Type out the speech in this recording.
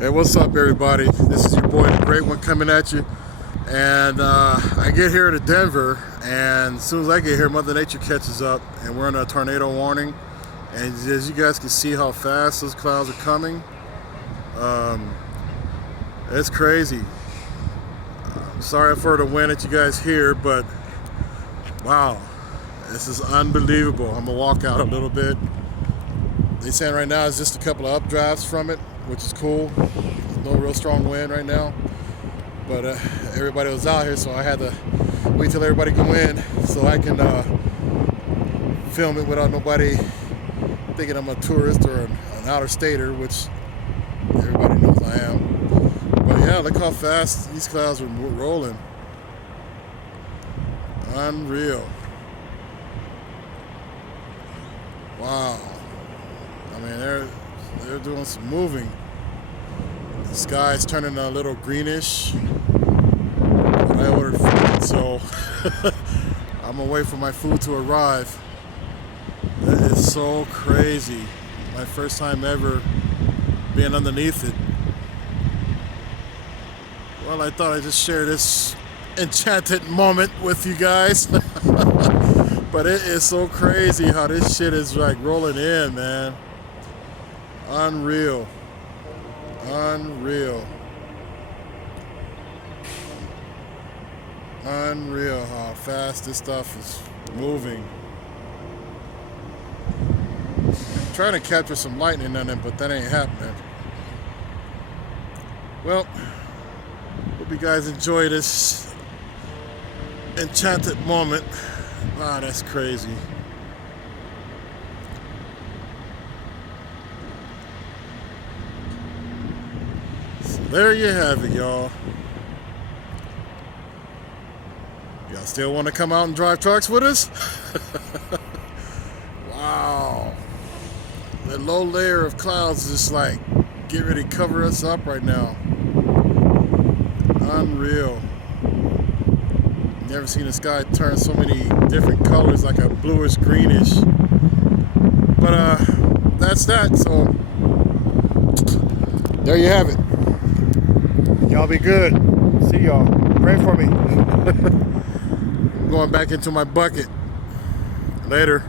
Hey, what's up, everybody? This is your boy, the Great One, coming at you. And I get here to Denver, and as soon as I get here, Mother Nature catches up, and we're in a tornado warning. And as you guys can see how fast those clouds are coming, it's crazy. Sorry for the wind that you guys hear, but wow, this is unbelievable. I'm gonna walk out a little bit. They saying right now it's just a couple of updrafts from it, which is cool. There's no real strong wind right now, but everybody was out here, so I had to wait till everybody can win so I can film it without nobody thinking I'm a tourist or an outer-stater, which everybody knows I am. But yeah, look how fast these clouds are rolling. Unreal. Wow. I mean, they're doing some moving. The sky's turning a little greenish. But I ordered food, so I'm gonna wait for my food to arrive. That is so crazy. My first time ever being underneath it. Well, I thought I'd just share this enchanted moment with you guys. But it is so crazy how this shit is like rolling in, man. Unreal. Unreal. Unreal how fast this stuff is moving. I'm trying to capture some lightning on it, but that ain't happening. Well, hope you guys enjoy this enchanted moment. Wow, that's crazy. So there you have it, y'all. Y'all still want to come out and drive trucks with us? Wow. That low layer of clouds is just like get ready to cover us up right now. Unreal. Never seen the sky turn so many different colors, like a bluish greenish. But that's that. So there you have it. Y'all be good. See y'all. Pray for me. I'm going back into my bucket. Later.